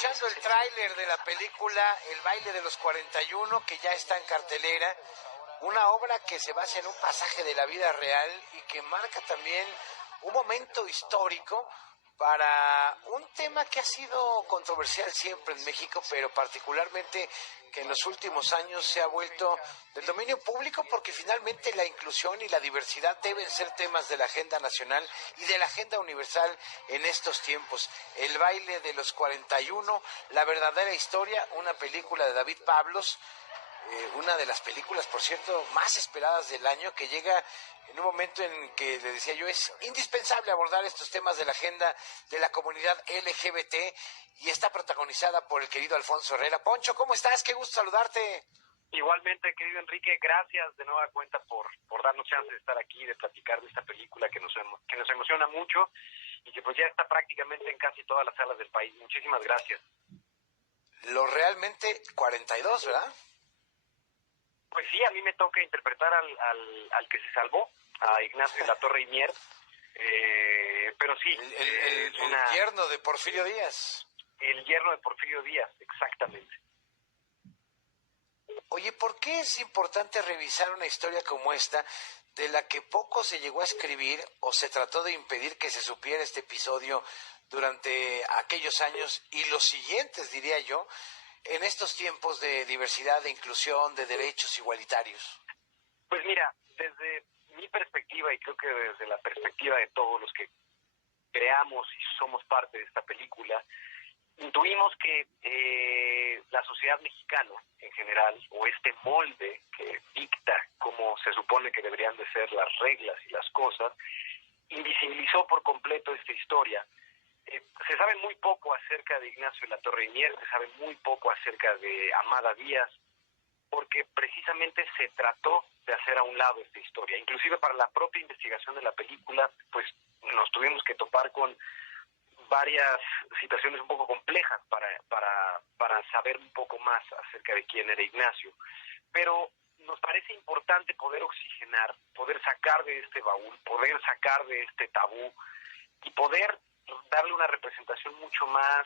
escuchando el tráiler de la película El baile de los 41, que ya está en cartelera, una obra que se basa en un pasaje de la vida real y que marca también un momento histórico para un tema que ha sido controversial siempre en México, pero particularmente que en los últimos años se ha vuelto del dominio público, porque finalmente la inclusión y la diversidad deben ser temas de la agenda nacional y de la agenda universal en estos tiempos. El baile de los 41, la verdadera historia, una película de David Pablos, una de las películas, por cierto, más esperadas del año, que llega en un momento en que, le decía yo, es indispensable abordar estos temas de la agenda de la comunidad LGBT, y está protagonizada por el querido Alfonso Herrera. Poncho, ¿cómo estás? Qué gusto saludarte. Igualmente, querido Enrique, gracias de nueva cuenta por darnos chance de estar aquí, de platicar de esta película que nos emociona mucho y que pues ya está prácticamente en casi todas las salas del país. Muchísimas gracias. Lo realmente 42, ¿verdad? Pues sí, a mí me toca interpretar al que se salvó, a Ignacio de la Torre y Mier, pero sí. El yerno de Porfirio Díaz. El yerno de Porfirio Díaz, exactamente. Oye, ¿por qué es importante revisar una historia como esta, de la que poco se llegó a escribir o se trató de impedir que se supiera este episodio durante aquellos años y los siguientes, diría yo, en estos tiempos de diversidad, de inclusión, de derechos igualitarios? Pues mira, desde mi perspectiva, y creo que desde la perspectiva de todos los que creamos y somos parte de esta película, intuimos que la sociedad mexicana en general, o este molde que dicta cómo se supone que deberían de ser las reglas y las cosas, invisibilizó por completo esta historia. Se sabe muy poco acerca de Ignacio de la Torre y Mier, se sabe muy poco acerca de Amada Díaz, porque precisamente se trató de hacer a un lado esta historia. Inclusive para la propia investigación de la película, pues nos tuvimos que topar con varias situaciones un poco complejas para saber un poco más acerca de quién era Ignacio. Pero nos parece importante poder oxigenar, poder sacar de este baúl, poder sacar de este tabú y poder darle una representación mucho más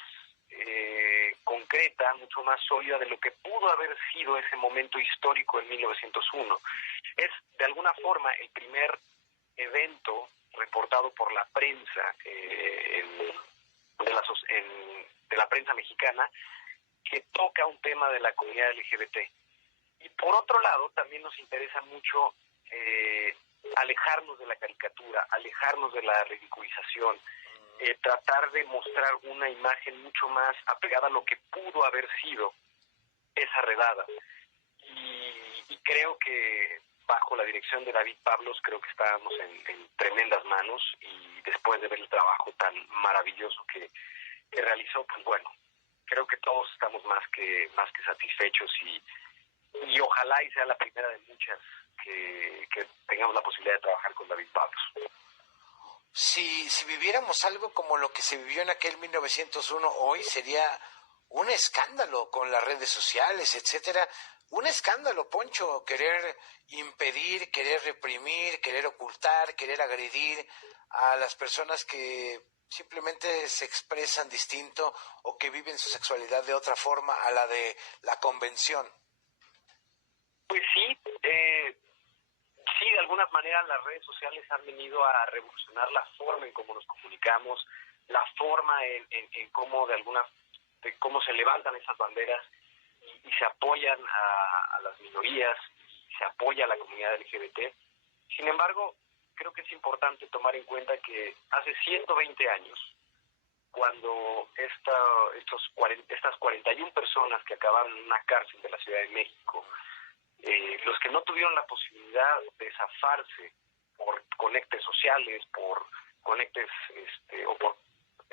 concreta, mucho más sólida de lo que pudo haber sido ese momento histórico en 1901. Es, de alguna forma, el primer evento reportado por la prensa de la prensa mexicana que toca un tema de la comunidad LGBT. Y por otro lado, también nos interesa mucho alejarnos de la caricatura, alejarnos de la ridiculización, tratar de mostrar una imagen mucho más apegada a lo que pudo haber sido esa redada. Y creo que bajo la dirección de David Pablos, creo que estábamos en tremendas manos, y después de ver el trabajo tan maravilloso que realizó, pues bueno, creo que todos estamos más que satisfechos, y ojalá y sea la primera de muchas que tengamos la posibilidad de trabajar con David Pablos. Si viviéramos algo como lo que se vivió en aquel 1901, hoy sería un escándalo con las redes sociales, etcétera. Un escándalo, Poncho, querer impedir, querer reprimir, querer ocultar, querer agredir a las personas que simplemente se expresan distinto o que viven su sexualidad de otra forma a la de la convención. Pues sí, sí, de alguna manera las redes sociales han venido a revolucionar la forma en cómo nos comunicamos, la forma en cómo de cómo se levantan esas banderas y se apoyan a las minorías, y se apoya a la comunidad LGBT. Sin embargo, creo que es importante tomar en cuenta que hace 120 años, cuando estas 41 personas que acabaron en una cárcel de la Ciudad de México, los que no tuvieron la posibilidad de zafarse por conectes sociales, por conectes o por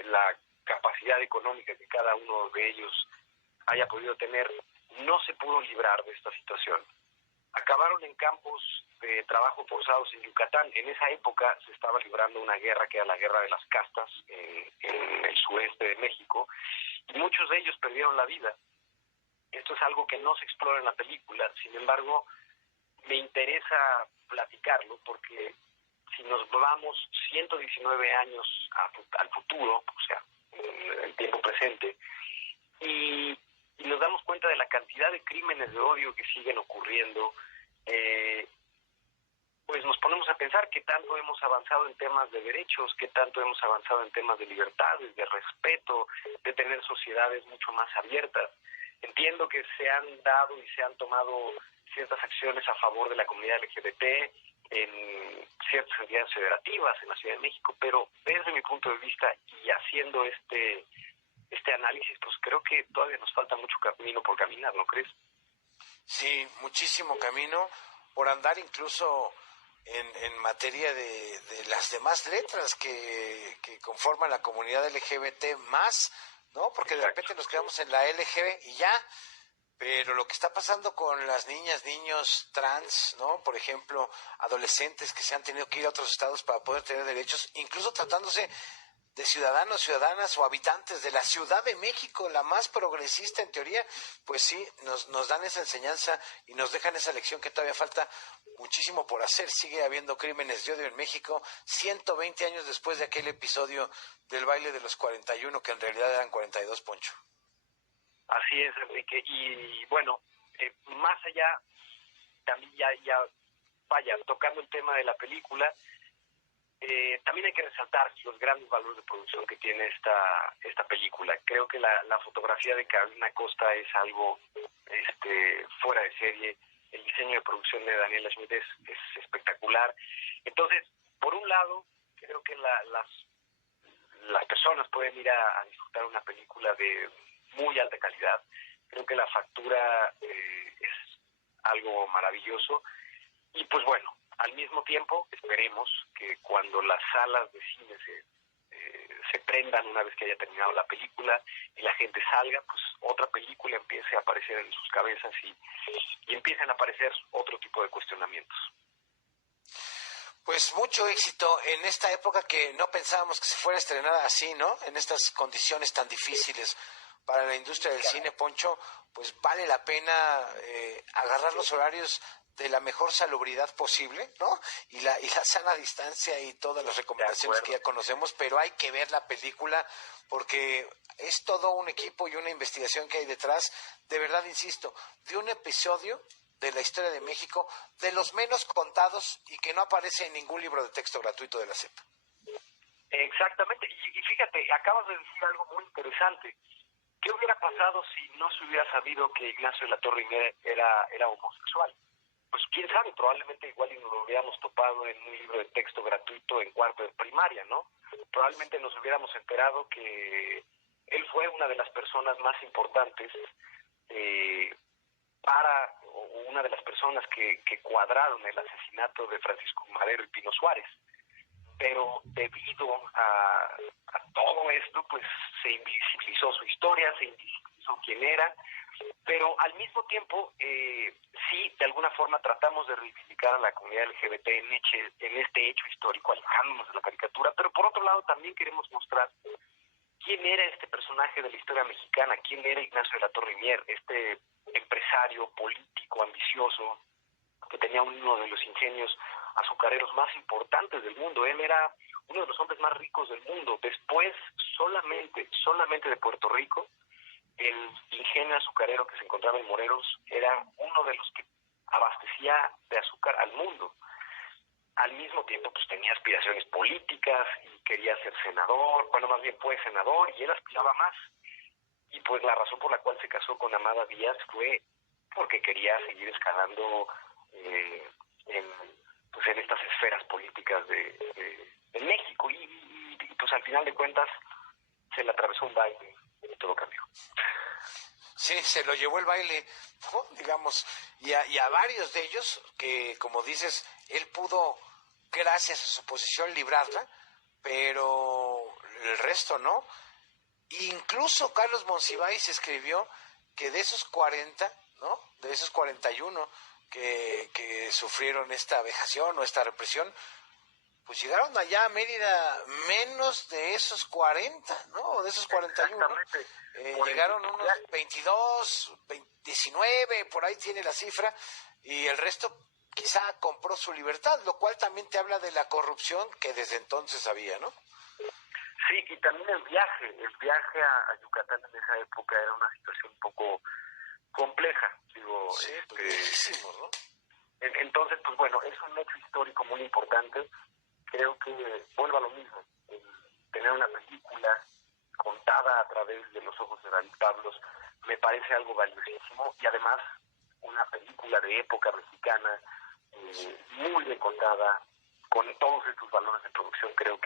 la capacidad económica que cada uno de ellos haya podido tener, no se pudo librar de esta situación. Acabaron en campos de trabajo forzados en Yucatán. En esa época se estaba librando una guerra que era la guerra de las castas en el sureste de México, y muchos de ellos perdieron la vida. Esto es algo que no se explora en la película, sin embargo, me interesa platicarlo porque si nos vamos 119 años al futuro, o sea, en el tiempo presente, y nos damos cuenta de la cantidad de crímenes de odio que siguen ocurriendo, pues nos ponemos a pensar qué tanto hemos avanzado en temas de derechos, qué tanto hemos avanzado en temas de libertades, de respeto, de tener sociedades mucho más abiertas. Entiendo que se han dado y se han tomado ciertas acciones a favor de la comunidad LGBT en ciertas entidades federativas en la Ciudad de México, pero desde mi punto de vista y haciendo este análisis, pues creo que todavía nos falta mucho camino por caminar, ¿no crees? Sí, muchísimo camino por andar, incluso en materia de las demás letras que conforman la comunidad LGBT más, ¿no? Porque de repente nos quedamos en la LGB y ya, pero lo que está pasando con las niñas, niños trans, ¿no? Por ejemplo, adolescentes que se han tenido que ir a otros estados para poder tener derechos, incluso tratándose de ciudadanos, ciudadanas o habitantes de la Ciudad de México, la más progresista en teoría, pues sí, nos dan esa enseñanza y nos dejan esa lección que todavía falta muchísimo por hacer. Sigue habiendo crímenes de odio en México, 120 años después de aquel episodio del baile de los 41, que en realidad eran 42, Poncho. Así es, Enrique, y bueno, más allá, también vaya, tocando el tema de la película, también hay que resaltar los grandes valores de producción que tiene esta película. Creo que la fotografía de Carolina Costa es algo fuera de serie. El diseño de producción de Daniela Schmidt es espectacular. Entonces, por un lado, creo que las personas pueden ir a disfrutar una película de muy alta calidad. Creo que la factura es algo maravilloso. Y pues bueno, al mismo tiempo, esperemos que cuando las salas de cine se prendan una vez que haya terminado la película y la gente salga, pues otra película empiece a aparecer en sus cabezas y empiecen a aparecer otro tipo de cuestionamientos. Pues mucho éxito en esta época que no pensábamos que se fuera a estrenar así, ¿no? En estas condiciones tan difíciles para la industria del cine, Poncho, pues vale la pena agarrar los horarios de la mejor salubridad posible, ¿no? Y la sana distancia y todas las recomendaciones que ya conocemos, pero hay que ver la película porque es todo un equipo y una investigación que hay detrás, de verdad, insisto, de un episodio de la historia de México, de los menos contados y que no aparece en ningún libro de texto gratuito de la SEP. Exactamente, y fíjate, acabas de decir algo muy interesante. ¿Qué hubiera pasado si no se hubiera sabido que Ignacio de la Torre era homosexual? Pues quién sabe, probablemente igual y nos lo hubiéramos topado en un libro de texto gratuito en cuarto de primaria, ¿no? Probablemente nos hubiéramos enterado que él fue una de las personas más importantes o una de las personas que cuadraron el asesinato de Francisco Madero y Pino Suárez. Pero debido a todo esto, pues se invisibilizó su historia, se invisibilizó quién era, pero al mismo tiempo, sí, de alguna forma tratamos de reivindicar a la comunidad LGBT en este hecho histórico, alejándonos de la caricatura, pero por otro lado también queremos mostrar quién era este personaje de la historia mexicana, quién era Ignacio de la Torre y Mier, este empresario político ambicioso que tenía uno de los ingenios azucareros más importantes del mundo. Él era uno de los hombres más ricos del mundo. Después, solamente de Puerto Rico, el ingenio azucarero que se encontraba en Morelos era uno de los que abastecía de azúcar al mundo. Al mismo tiempo, pues tenía aspiraciones políticas y quería ser senador, bueno, más bien fue senador y él aspiraba más. Y pues la razón por la cual se casó con Amada Díaz fue porque quería seguir escalando en estas esferas políticas de México y pues al final de cuentas se le atravesó un baile y todo cambió. Sí, se lo llevó el baile, ¿no? Digamos, y a varios de ellos que, como dices, él pudo, gracias a su posición, librarla, pero el resto no. Incluso Carlos Monsiváis escribió que de esos 40, ¿no? De esos 41 que sufrieron esta vejación o esta represión, pues llegaron allá a Mérida menos de esos 40, ¿no? De esos 41. Llegaron unos 22, 19, por ahí tiene la cifra, y el resto quizá compró su libertad, lo cual también te habla de la corrupción que desde entonces había, ¿no? Sí, y también el viaje a Yucatán en esa época era una situación un poco compleja, digo, Sí, pues lejísimos, ¿no? entonces, pues bueno, es un hecho histórico muy importante. Creo que vuelvo a lo mismo, el tener una película contada a través de los ojos de David Pablos me parece algo valiosísimo, y además una película de época mexicana, muy bien contada, con todos estos valores de producción. Creo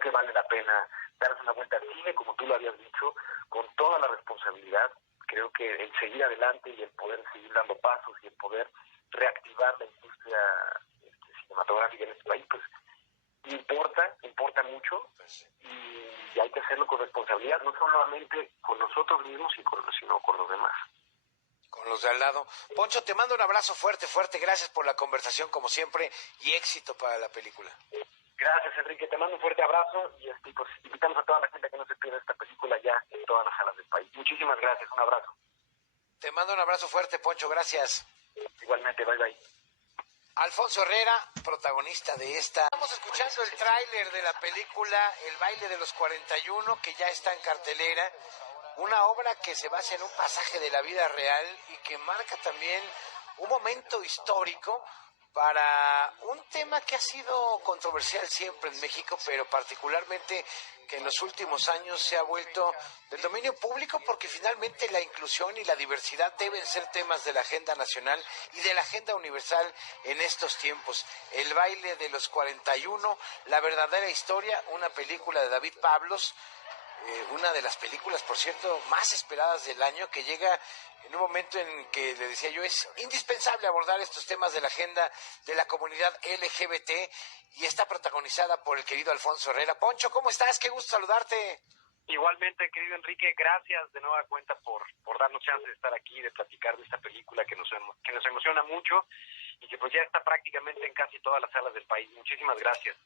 que vale la pena darse una vuelta al cine, como tú lo habías dicho, con toda la responsabilidad. Creo que el seguir adelante y el poder seguir dando pasos y el poder reactivar la industria cinematográfica en este país, pues importa mucho, y hay que hacerlo con responsabilidad, no solamente con nosotros mismos, sino con los demás. Con los de al lado. Poncho, te mando un abrazo fuerte, fuerte. Gracias por la conversación, como siempre, y éxito para la película. Gracias, Enrique. Te mando un fuerte abrazo y pues invitamos a toda la gente que no se pierda esta película ya en todas las salas del país. Muchísimas gracias. Un abrazo. Te mando un abrazo fuerte, Poncho. Gracias. Igualmente. Bye, bye. Alfonso Herrera, protagonista de esta. Estamos escuchando el tráiler de la película El baile de los 41, que ya está en cartelera. Una obra que se basa en un pasaje de la vida real y que marca también un momento histórico para un tema que ha sido controversial siempre en México, pero particularmente que en los últimos años se ha vuelto del dominio público, porque finalmente la inclusión y la diversidad deben ser temas de la agenda nacional y de la agenda universal en estos tiempos. El baile de los 41, la verdadera historia, una película de David Pablos, una de las películas, por cierto, más esperadas del año, que llega en un momento en que, le decía yo, es indispensable abordar estos temas de la agenda de la comunidad LGBT, y está protagonizada por el querido Alfonso Herrera. Poncho, ¿cómo estás? Qué gusto saludarte. Igualmente, querido Enrique, gracias de nueva cuenta por darnos chance de estar aquí, de platicar de esta película que nos emociona mucho y que pues ya está prácticamente en casi todas las salas del país. Muchísimas gracias.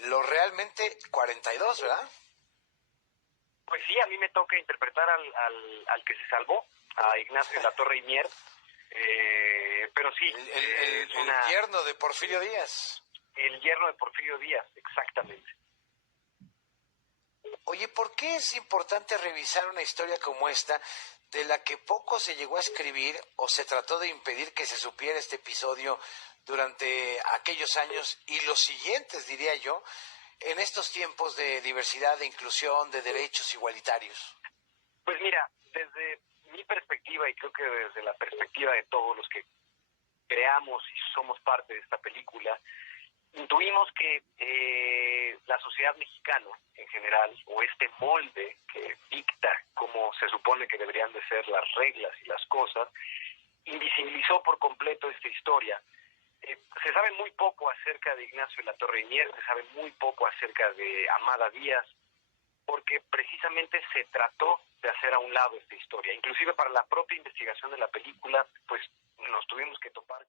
Lo realmente 42, ¿verdad? Pues sí, a mí me toca interpretar al que se salvó, a Ignacio de la Torre y Mier, pero sí. El yerno de Porfirio Díaz. El yerno de Porfirio Díaz, exactamente. Oye, ¿por qué es importante revisar una historia como esta, de la que poco se llegó a escribir o se trató de impedir que se supiera este episodio durante aquellos años y los siguientes, diría yo, en estos tiempos de diversidad, de inclusión, de derechos igualitarios? Pues mira, desde mi perspectiva, y creo que desde la perspectiva de todos los que creamos y somos parte de esta película, intuimos que la sociedad mexicana en general, o este molde que dicta cómo se supone que deberían de ser las reglas y las cosas, invisibilizó por completo esta historia. Se sabe muy poco acerca de Ignacio de la Torre y Mier, se sabe muy poco acerca de Amada Díaz, porque precisamente se trató de hacer a un lado esta historia. Inclusive para la propia investigación de la película, pues nos tuvimos que topar